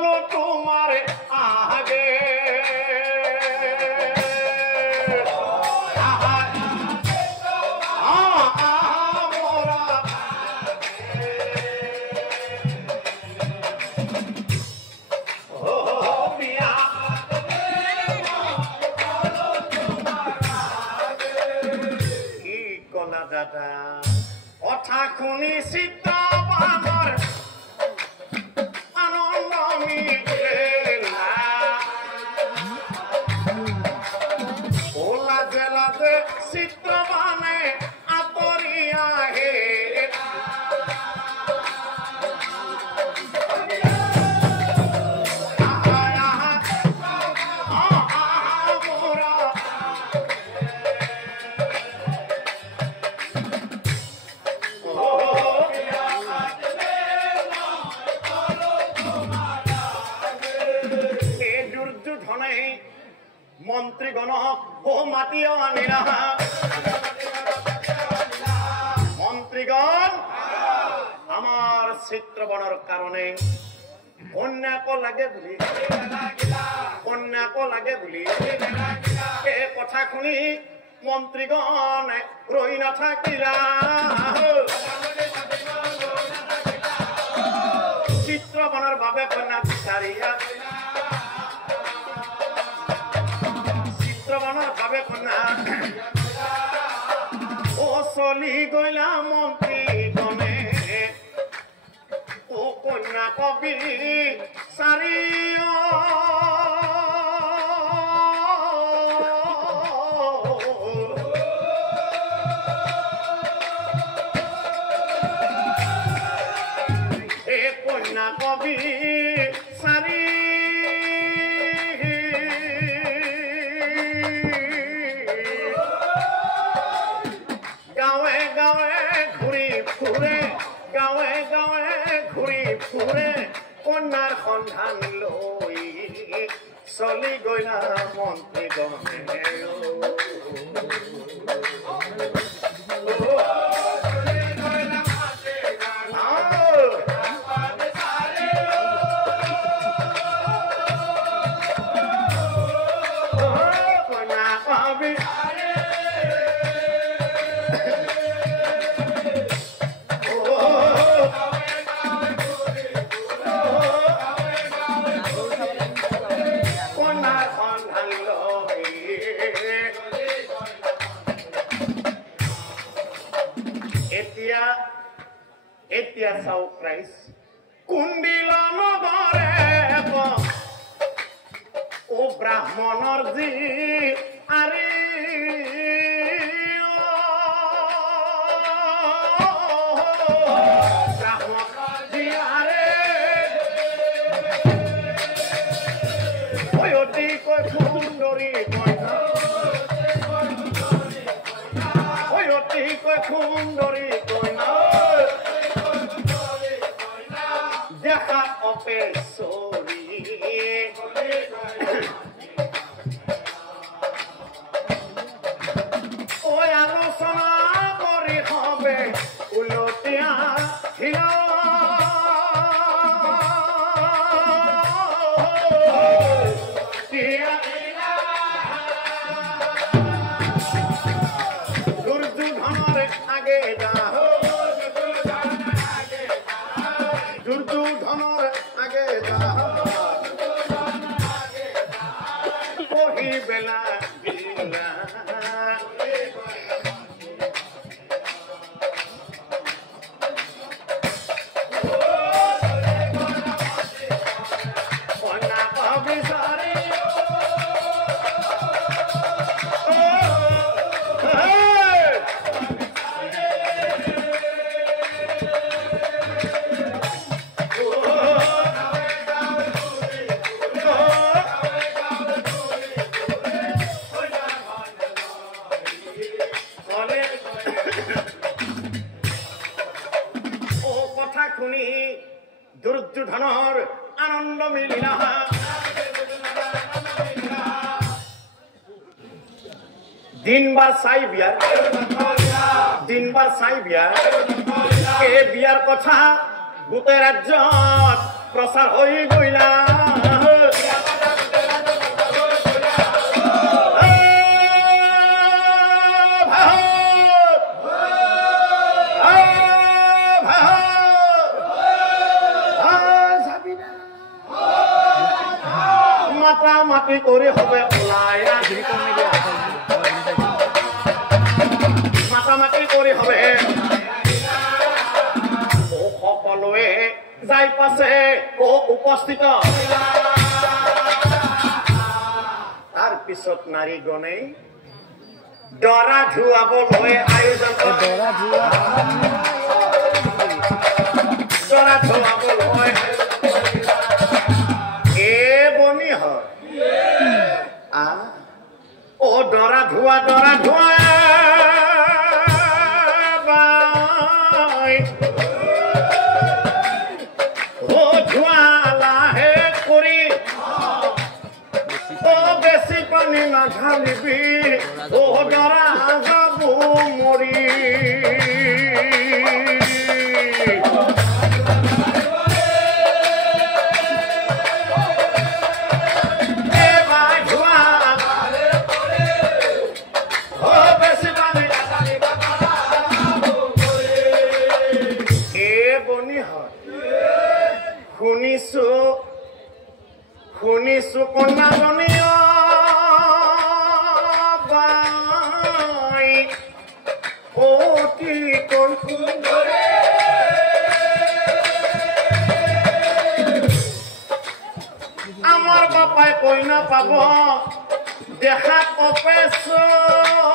বলো তোমাৰ আগে দাদা কথা শুনি চিত্ত বানৰ আনন্দ মিলা লাজে লাজে চিত্ৰবানে আঁতৰি আহে মন্ত্ৰীগণক ও মাতিও আনিলা মন্ত্ৰীগণ আমাৰ চিত্ৰবনৰ কাৰণে কন্যাকো লাগে বুলি এই কথা শুনি মন্ত্ৰীগণ ৰৈ নাথাকিলা চিত্ৰবনৰ বাবে কন্যা বিচাৰিয়া ভাবে কন্যা ও চলি গইলা মন্ত্রী গণে ও কন্যা কবি চারিও এ কন্যা কবি চারি কন্যার সন্ধান লৈ চলি গইলা মন্ত্রী গণে এতিয়া চাও প্রাইস কুণ্ডিল নগরে ও ব্রাহ্মণর জি আরে ব্রাহ্মণর জি আরে ওই অতি কয় সুন্দরী কন্যা ওই অতি কয় সুন্দরী কন্যা দেখা অপেশ্বরী ওই আলোচনা করি হবে উলটিয়া হিয়া দুর্যোধনের আগে যা দুর্যোধনের আগে যা কহি বেলা বিলা শুনি দুর্যোধনের আনন্দ মিলিলা দিনবার চাই বিয়ার এই বিয়ার কথা গোটেই রাজ্যত প্ৰচাৰ হৈ গইলা মাটি কৰি হবে ওলাই মাটি কৰি হবে সকলোৱে যাই পাছে উপস্থিত তাৰ পিছত নাৰীগণে দৰা ধুৱাবলৈ আয়োজন দৰা ধুৱাবলৈ বনি হয় ও দৰা ধোৱা ও ধোৱা লাহে কৰি ও বেছি পানী নাঢালিবি ও দৰা যাব মৰি শুনিছো কন্যাজনীয় বাই অতি সুন্দৰে আমাৰ বাপাই কইনা পাব দেখা কপেশ্বৰী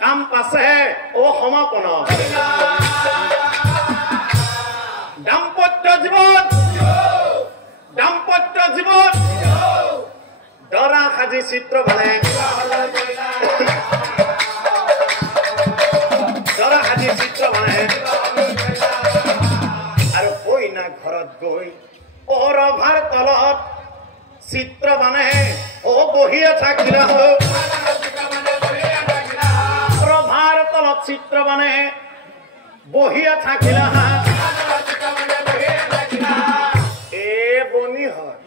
কাম পাছে ও সমাপন দাম্পত্য জীবন দৰা সাজি চিত্ৰ বনাই আৰু কইনা ঘৰত গৈ ৰভাৰ তলত চিত্ৰ বনাই ও বহিয়ে থাকিলা চিত্ৰ মানে বহিয়া থাকিলা এ বনি হয়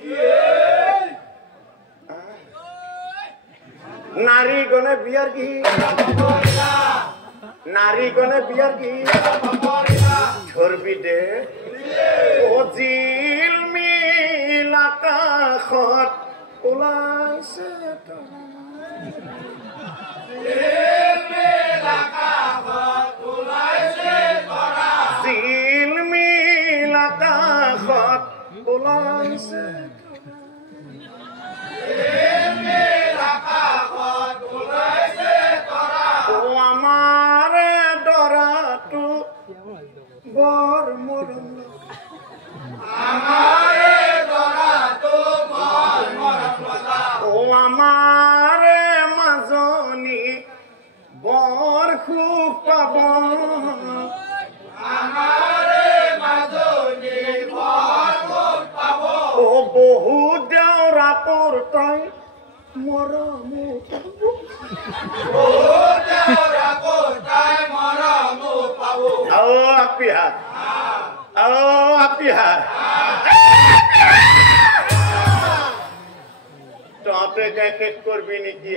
নাৰীগণে বিয়াৰ কি ধৰবি দে ও জিল মিল আকাশত ওলাইছে জিল মিল আকাশত ওলাইছে ও আমাৰ দৰাটো বৰ মৰম ও আমাৰ মাজনী বৰ সুখ পাব ও বহুত দেওৰা তোৰ তাই মৰম আপিহা তহঁতে শেষ করবি নেকি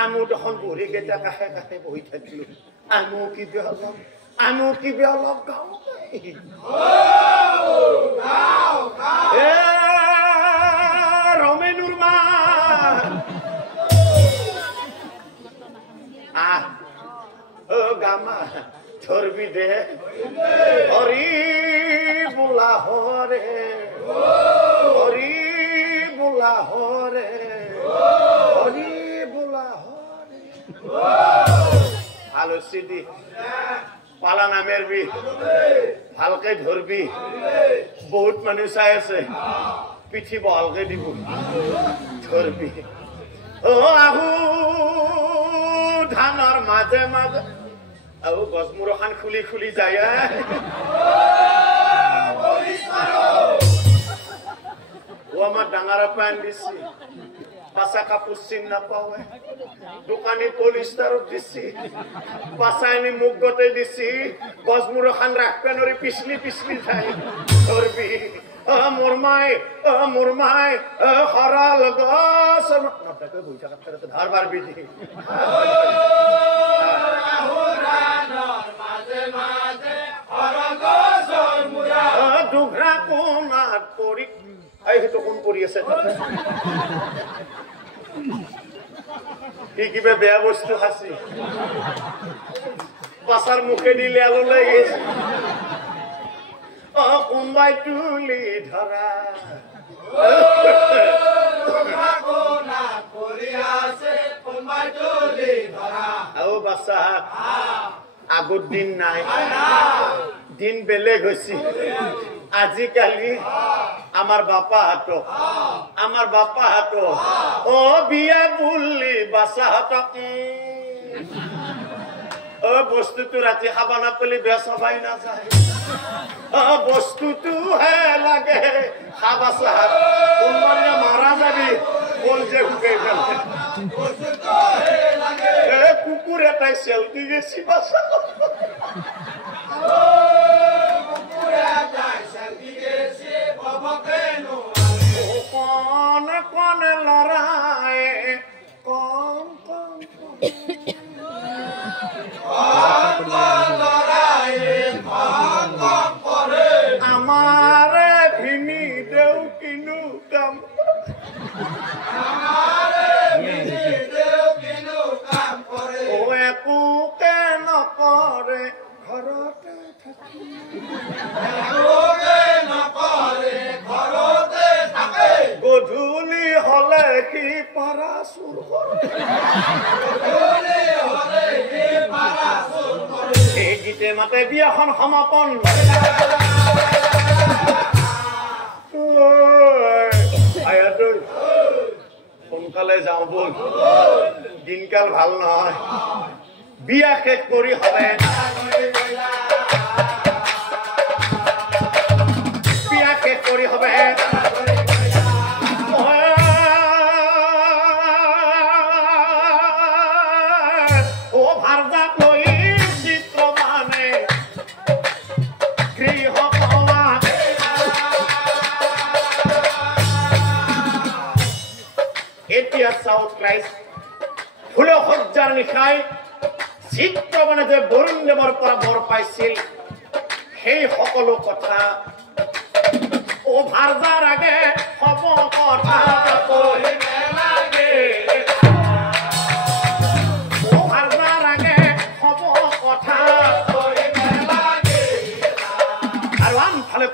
আমু তখন বহি কেইটা কাষে কাষে বহি থাকিলো আমু কি বে অলপ গাও রমেনুর মা গামা ধরবি দে হরি বুলা হরে হরি বুলা হরে হরি বুলা হরে ভালো সিদি পালা নামের বি ভালকে ধরবি বহুত মানুষ চাই আছে পিঠি বহালকে দিব ধরবি ও আহু ধানৰ মাজে মাজে আৰু গছমূৰ খান খুলি খুলি যায় আমার ডাঙারা প্যান দিছি পাশা কাপড় চিন না পাওয়া দোকানি পলিস্টারও দিছি পাশায়নি মুখ গতে দিছি গজমুর খান রাখবেন ওরে পিছলি পিছলি যাই ধরবি মুরমাই হরাল গছ ধার বার বিধি দুঘরা কোনাত পরি সেইটো কোন পৰি আছে কিবা বেয়া বস্তু খাসি পাছাৰ মুখে দিলে আলো লাগিছে কোনবাই তুলি ধৰা আৰু বাচ্চা আগৰ দিন নাই দিন বেলেগ হৈছে আজিকালি আমার বাপা হাত ও বিয়া বললি বাসা হাত ও বস্তুটো রাতি খাবা না পেলে বেচা পাই না যায় বস্তুটো হে লাগে খাবা চাহাত কোনবারে মারা যাবি বল যে হুকে ফেলে কুকুর এটাই সেলফি গেছি বাসা কন লড়াই আমার ভিনি দেউ কিনু কাম ও একো কেন করে ঘরতে থাকি গধূলি হলে কি পারা সুর এই গীতে মাতে বিয়াখন সমাপন সোনকালে যাওঁ বল দিনকাল ভাল নহয় বিয়া শেষ কৰি হবে বিয়া শেষ কৰি হবে South Christ ফুলে হজ্জাৰ নিশাই চিত্ৰ মানে যে বৰুণ দেৱৰ পৰা বৰ পাইছিল সেই সকলো কথা অভাৰ যাৰ আগে হব কথা কহিব লাগে অভাৰ যাৰ আগে হব কথা কহিব লাগে আৰু আনফালে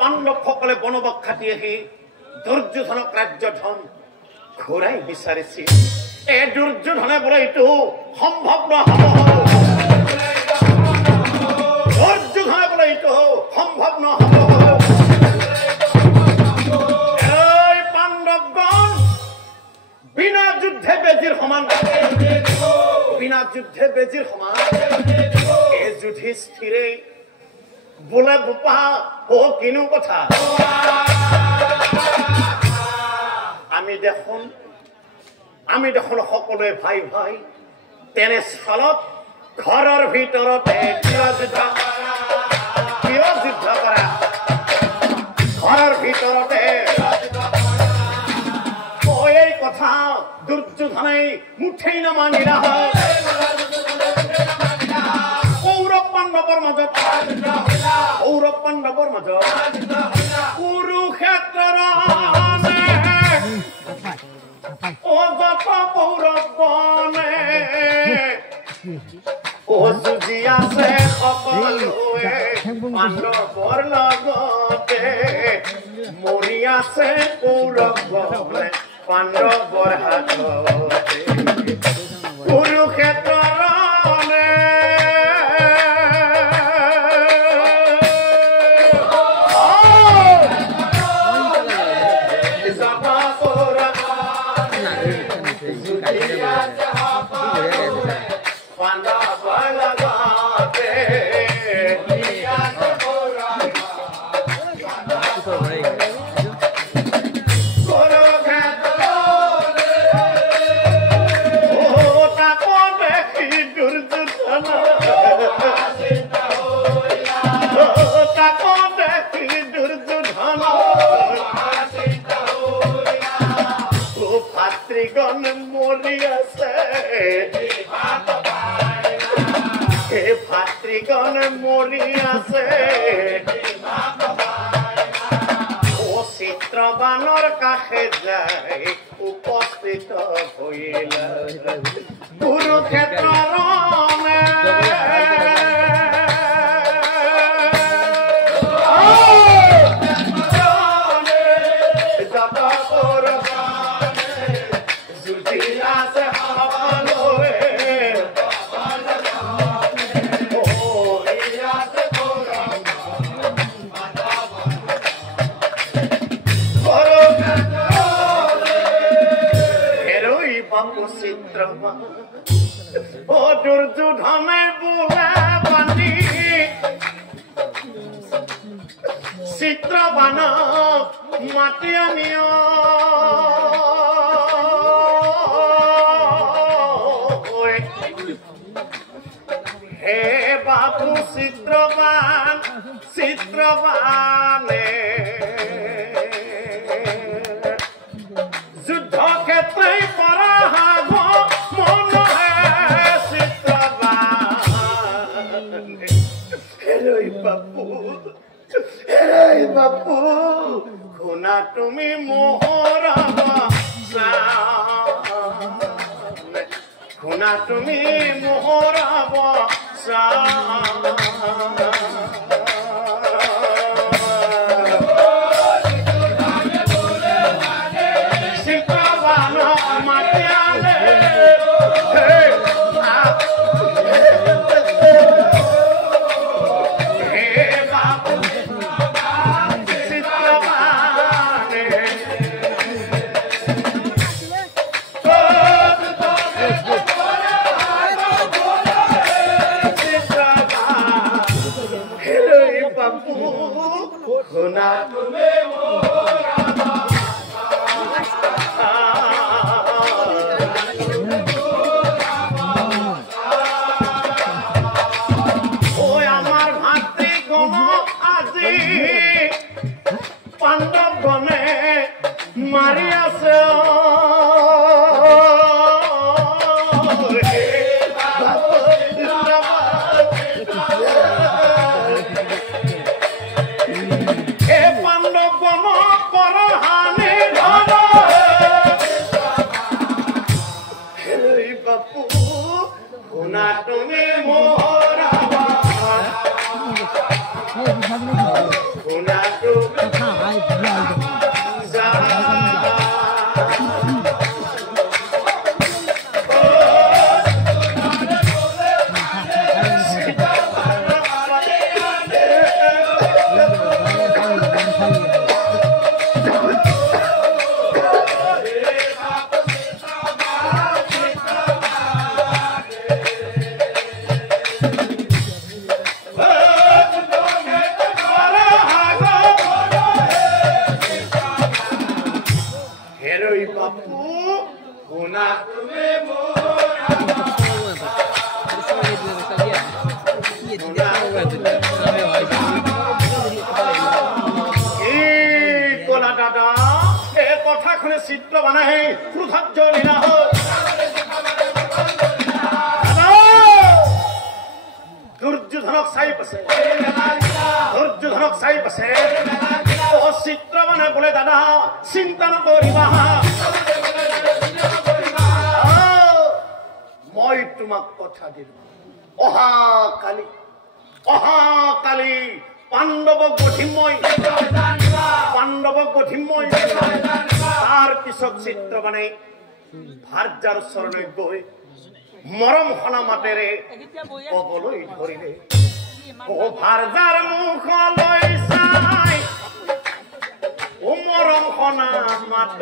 পাণ্ডৱসকলে বনবাস খাটি আহি দুৰ্যোধনক ৰাজ্যধন ঘূৰাই বিচাৰিছিল এই দুৰ্যোধনে বোলে এইটো সম্ভৱ নহব দুৰ্যোধনে বোলে এইটো সম্ভৱ নহব এই পাণ্ডৱগণ বিনা যুদ্ধে বেজীৰ সমান এই যুধিষ্ঠিৰে বোলে বোপা ও কিনো কথা আমি দেখোন সকলোৱে ভাই ভাই তেনে স্থলত ঘৰৰ ভিতৰতে যুদ্ধ কৰা ঘৰৰ ভিতৰতে এই কথা দুৰ্যোধনে মুঠেই নামানিলা কৌৰৱ পাণ্ডৱৰ মাজত কুৰুক্ষেত্ৰৰ ও বাপা পৌৰৱনে ও যুঁজি আছে সকলোৱে পাণ্ডৱৰ লগতে মৰি আছে কৌৰৱনে পাণ্ডৱৰ হাততে কুৰুক্ষেত্ৰৰ ভাতৃগণে মৰি আছে চিত্ৰবানৰ কাষে যাই উপস্থিত হৈল কুৰুক্ষেত্ৰৰ দুৰ্যোধনে বোলে বান্ধি চিত্ৰবানক মাতি আনিও হে বাবু চিত্ৰবানে যুদ্ধ ক্ষেত্ৰই পৰা বাপু শুনা তুমি মোহৰাব শুনা তুমি মোহৰাব পাণ্ডৱগণে মাৰি আছে চিত্ৰ বনাই দুৰ্যোধনক চাই পাছে চিত্ৰ বনাই বোলে দাদা চিন্তা নকৰিবা মই তোমাক কথা দিলো অহাকালি পাণ্ডৱক গঠিম মই তাৰ পিছত চিত্ৰ বনাই ভাৰ্যাৰ ওচৰলৈ গৈ মৰম সনা মাতেৰে কবলৈ ধৰিলে ভাৰ্যাৰ মুখলৈ চাই মৰম সনা মাতে